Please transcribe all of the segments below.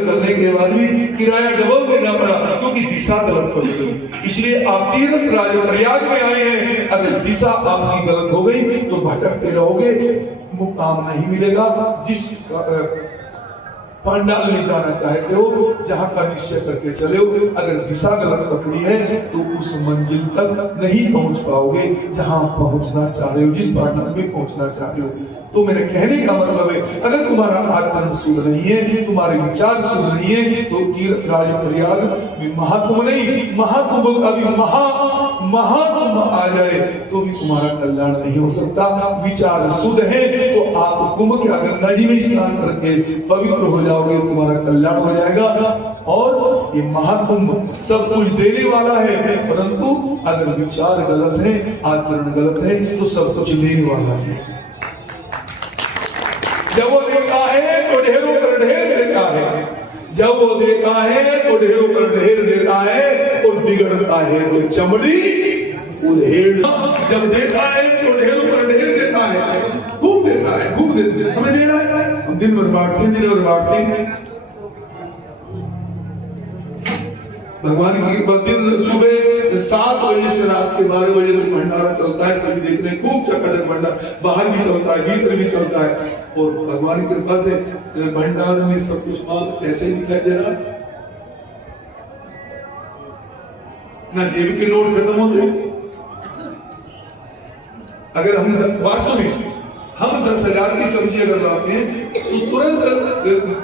करने के बाद भी किराया डबल देना पड़ा क्योंकि दिशा गलत हो गई। इसलिए आप तीर्थ राजप्रयाग में आए हैं, अगर दिशा आपकी गलत हो गई तो भटकते रहोगे, मुकाम नहीं मिलेगा। जिस पंडाल में जाना चाहते हो, जहां का निश्चय करके चले हो, अगर दिशा गलत पकड़ी है तो उस मंजिल तक नहीं पहुंच पाओगे जहां पहुंचना चाह रहे हो, जिस पंडाल में पहुंचना चाह रहे हो। तो मेरे कहने का मतलब है, अगर तुम्हारा आचरण शुद्ध नहीं है, तुम्हारे विचार शुद्ध नहीं है, तो तीर्थ राजप्रयाग में महाकुंभ नहीं, महाकुंभ का भी महाकुंभ आ जाए तो भी तुम्हारा कल्याण नहीं हो सकता। विचार शुद्ध है तो आप कुंभ के गंगा जी में स्नान करके पवित्र हो जाओगे, तुम्हारा कल्याण हो जाएगा। और ये महाकुंभ सब कुछ देने वाला है, परंतु अगर विचार गलत है, आचरण गलत है, तो सब कुछ लेने वाला है। जब वो देता है तो ढेरों पर ढेर देता है, जब वो देता है तो ढेरों पर ढेर देता है, और बिगड़ता है तो चमड़ी उधेड़। जब देता है तो ढेरों पर ढेर देता है, खूब देता है, खूब देता है, हमें दे रहा है, हम दिन भर बांटते हैं, दिन भर बांटते हैं। भगवान की दिन सुबह 7 बजे से रात के 12 बजे तक भंडारा चलता है, सभी देख रहे हैं, खूब चकाचक भंडारा, बाहर भी चलता है, भीतर भी चलता है। और भगवान की कृपा से भंडार में सब कुछ माल ऐसे ही दिखाई दे रहा, ना जेब के नोट खत्म होते। अगर हम वास्तव में हम 10,000 की सब्जी अगर लाते हैं तो तुरंत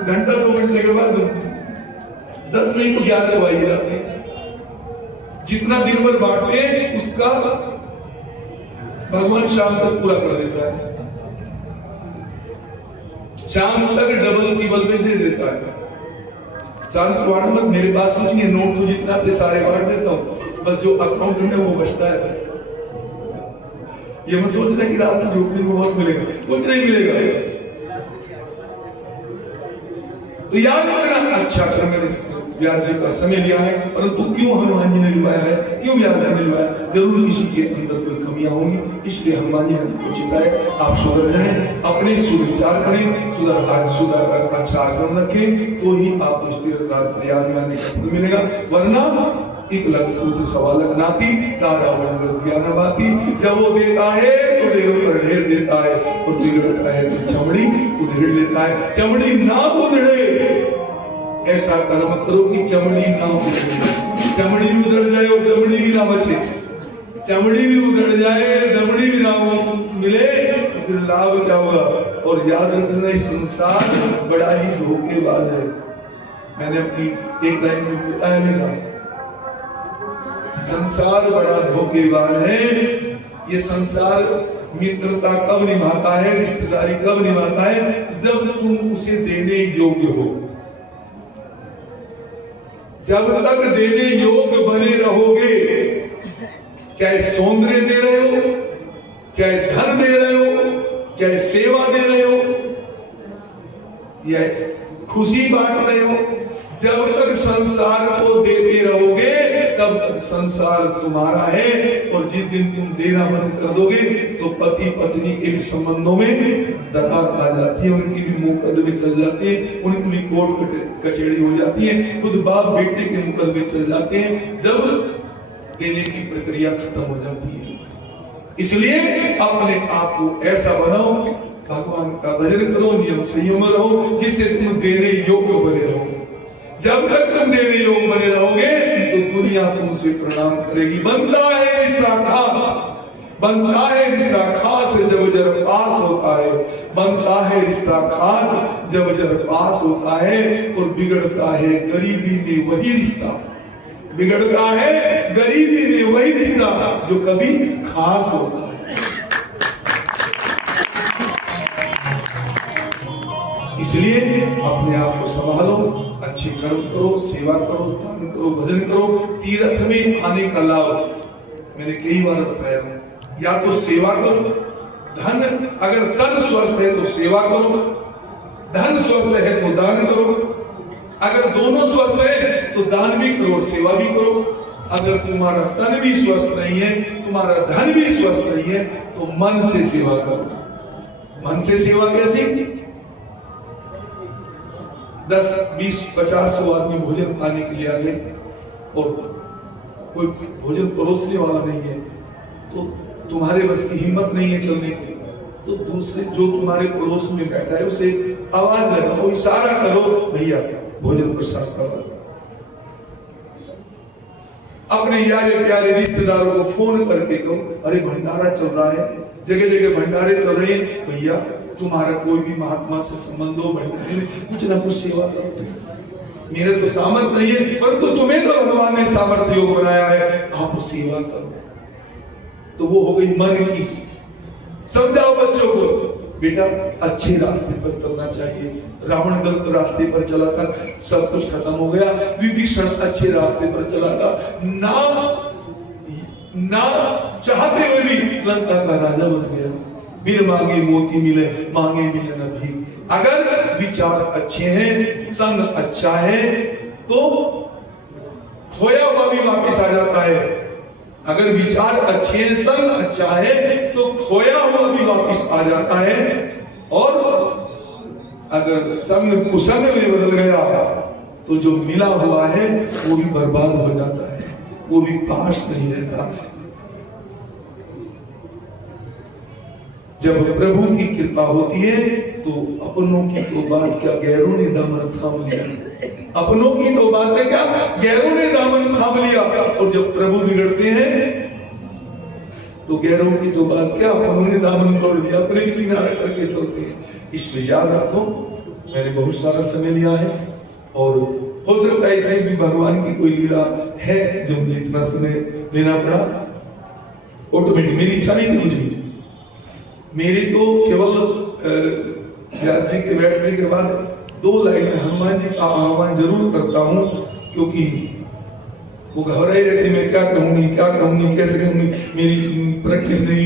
घंटा 2 घंटे के बाद 10 नहीं तो 11 दवाई जाते हैं। जितना दिन भर बांटते हैं उसका भगवान शाम तक पूरा कर देता है, शाम तक डबल टिबल में दे देता है। सांस्कृतिक में मेरे पास कुछ नहीं, नोट तो जितना थे सारे बांट देता हूँ, बस जो अकाउंट में वो बचता है। बस ये मैं सोच रहा कि रात में झोपड़ी को बहुत मिलेगा, कुछ नहीं मिलेगा। तो याद रखना, अच्छा मैंने व्यास जी का समय लिया है, परंतु क्यों हनुमान जी ने लिया है, क्यों व्यास जी ने लिया है, जरूर किसी के अंदर कोई कमियां होंगी, इसलिए हनुमान जी ने उचित है आप सुधर जाएं, अपने सुविचार करें, सुधर अच्छा आचरण रखें, तो ही आपको इस तीर्थ प्रयाग में आने का फल मिलेगा। वरना 1 लाख 1.25 लाख नाती तारा दिया न बाती। जब वो देता है तो ढेरों पर ढेर देता है, और बिगड़ता है तो चमड़ी उधेड़ लेता है। चमड़ी ना उधड़े, ऐसा कर्म करो कि चमड़ी ना उधड़े, चमड़ी भी उधड़ जाए और दमड़ी भी ना बचे, चमड़ी भी उधड़ जाए, दमड़ी भी ना मिले, तो फिर लाभ क्या होगा। और याद रखना, इस संसार बड़ा ही धोखेबाज है। मैंने अपनी एक लाइन में बताया नहीं था, संसार बड़ा धोखेबाज है। ये संसार मित्रता कब निभाता है, रिश्तेदारी कब निभाता है, जब तुम उसे देने योग्य हो। जब तक देने योग्य बने रहोगे, चाहे सौंदर्य दे रहे हो, चाहे धन दे रहे हो, चाहे सेवा दे रहे हो, या खुशी बांट रहे हो, जब तक संसार को देते रहोगे तब तक संसार तुम्हारा है। और जिस दिन तुम देना बंद कर दोगे तो पति पत्नी के संबंधों में दरार आ जाती है, उनकी भी मुकदमे चल जाते हैं, उनकी भी कोर्ट कचहरी हो जाती है, खुद बाप बेटे के मुकदमे चल जाते हैं, जब देने की प्रक्रिया खत्म हो जाती है। इसलिए अपने आप को ऐसा बनाओ, भगवान का भजन करो, नियम संयम रहो, जिससे तुम देने योग्य बने रहो। जब तक तुम देने योग्य बने रहोगे तो दुनिया तुमसे प्रणाम करेगी। बनता है रिश्ता खास, बनता है रिश्ता खास जब जर पास होता है, बनता है रिश्ता खास जब जर पास होता है। और बिगड़ता है गरीबी में वही रिश्ता, बिगड़ता है गरीबी में वही रिश्ता जो कभी खास होता है। इसलिए अपने आप को संभालो, अच्छे कर्म करो, सेवा करो, दान करो, भजन करो। तीर्थ में आने का लाभ मैंने कई बार बताया, या तो सेवा करो, धन अगर तन स्वस्थ है तो सेवा करो, धन स्वस्थ है तो दान करो, अगर दोनों स्वस्थ है तो दान भी करो, सेवा भी करो। अगर तुम्हारा तन भी स्वस्थ नहीं है, तुम्हारा धन भी स्वस्थ नहीं है, तो मन से सेवा करो। मन से सेवा कैसी? 10, 20, 50, 100 आदमी भोजन खाने के लिए आ गए और कोई भोजन परोसने वाला नहीं है, तो तुम्हारे बस की हिम्मत नहीं है चलने की, तो दूसरे जो तुम्हारे पड़ोस में बैठा है उसे आवाज लगाओ, इशारा करो, भैया भोजन प्रसाद करो। अपने यारे प्यारे रिश्तेदारों को फोन करके कहो, अरे भंडारा चल रहा है, जगह जगह भंडारे चल रहे हैं, भैया तुम्हारा कोई भी महात्मा से संबंध हो, भंडारे में कुछ ना कुछ सेवा करो। मेरे तो सामर्थ्य नहीं है, परंतु तुम्हें तो भगवान ने सामर्थ्य योग बनाया है, आप सेवा करो। तो वो हो गई मन की। समझाओ बच्चों को, बेटा अच्छे रास्ते पर चलना चाहिए। रावण गलत रास्ते पर चला था, सब कुछ खत्म हो गया। विभीषण अच्छे रास्ते पर चला था, ना चाहते हुए भी लंका का राजा बन गया। बिन मांगे मोती मिले, मांगे मिले न भीख। अगर विचार अच्छे हैं, संग अच्छा है, तो खोया हुआ भी वापिस आ जाता है। अगर विचार अच्छे हैं, संग अच्छा है, तो खोया हुआ भी वापिस आ जाता है। और अगर संग कुसंग में बदल गया तो जो मिला हुआ है वो भी बर्बाद हो जाता है, वो भी पास नहीं रहता। जब प्रभु की कृपा होती है तो अपनों की तो बात क्या, गैरों ने दामन थाम लिया। अपनों की तो बात है क्या, गैरों ने दामन थाम लिया। और जब प्रभु बिगड़ते हैं तो गैरों की तो बात क्या, अपनों ने दामन तोड़ दिया, अपने भी किनारा करके चलते हैं। इसलिए याद रखो, मैंने बहुत सारा समय लिया है और हो सकता है ऐसे भी भगवान की कोई लीला है जो मुझे इतना समय लेना पड़ा। ऑटोमेटिक मेरी इच्छा नहीं थी कुछ भी, मेरी तो केवल व्यास जी के बैठने के बाद 2 लाइन में हनुमान जी का आह्वान जरूर करता हूँ, क्योंकि वो घबराई रहती, मैं क्या कहूंगी, कैसे कहूंगी, मेरी प्रैक्टिस नहीं